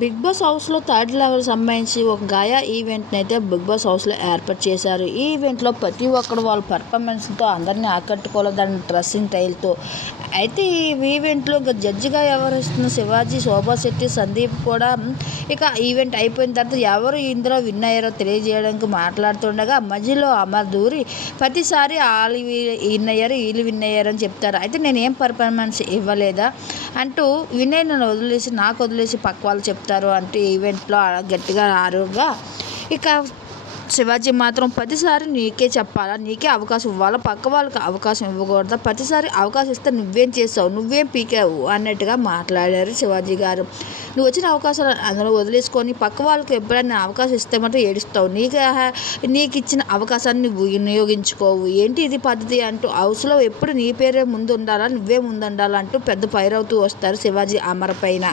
Big boss హౌస్లో third level సంబంధించి ఒక గాయా ఈవెంట్ని అయితే బిగ్ బాస్ హౌస్లో ఏర్పాటు చేశారు. ఈ ఈవెంట్లో ప్రతి ఒక్కరు వాళ్ళ పర్ఫార్మెన్స్తో అందరినీ ఆకట్టుకోవాలి దాని డ్రెస్సింగ్ టైల్తో అయితే ఈ ఈవెంట్లో జడ్జిగా వ్యవహరిస్తున్న శివాజీ శోభా శెట్టి సందీప్ కూడా ఇక ఈవెంట్ అయిపోయిన తర్వాత ఎవరు ఇందులో విన్ అయ్యారో తెలియజేయడానికి మాట్లాడుతుండగా మధ్యలో అమర్ దూరి ప్రతిసారి వాళ్ళు విన్ అయ్యారు వీళ్ళు విన్ అయ్యారు అని చెప్తారు. అయితే నేను ఏం పర్ఫార్మెన్స్ ఇవ్వలేదా? అంటూ వినయ్ నన్ను వదిలేసి నాకు వదిలేసి పక్క వాళ్ళు చెప్తారు. చెప్తారు అంటే ఈవెంట్లో గట్టిగా ఆరుగా. ఇక శివాజీ మాత్రం ప్రతిసారి నీకే చెప్పాలా? నీకే అవకాశం ఇవ్వాలా? పక్క వాళ్ళకి అవకాశం ఇవ్వకూడదా? ప్రతిసారి అవకాశం ఇస్తే నువ్వేం చేస్తావు? నువ్వేం పీకావు? అన్నట్టుగా మాట్లాడారు శివాజీ గారు. నువ్వు వచ్చిన అవకాశాలు అందులో వదిలేసుకొని పక్క వాళ్ళకి ఎప్పుడైనా అవకాశం ఇస్తే మాత్రం ఏడుస్తావు. నీకు నీకు ఇచ్చిన అవకాశాన్ని వినియోగించుకోవు. ఏంటి ఇది పద్ధతి అంటూ హౌస్లో ఎప్పుడు నీ పేరే ముందు ఉండాలా నువ్వే ముందు ఉండాలా అంటూ పెద్ద పైరవుతూ వస్తారు శివాజీ అమర పైన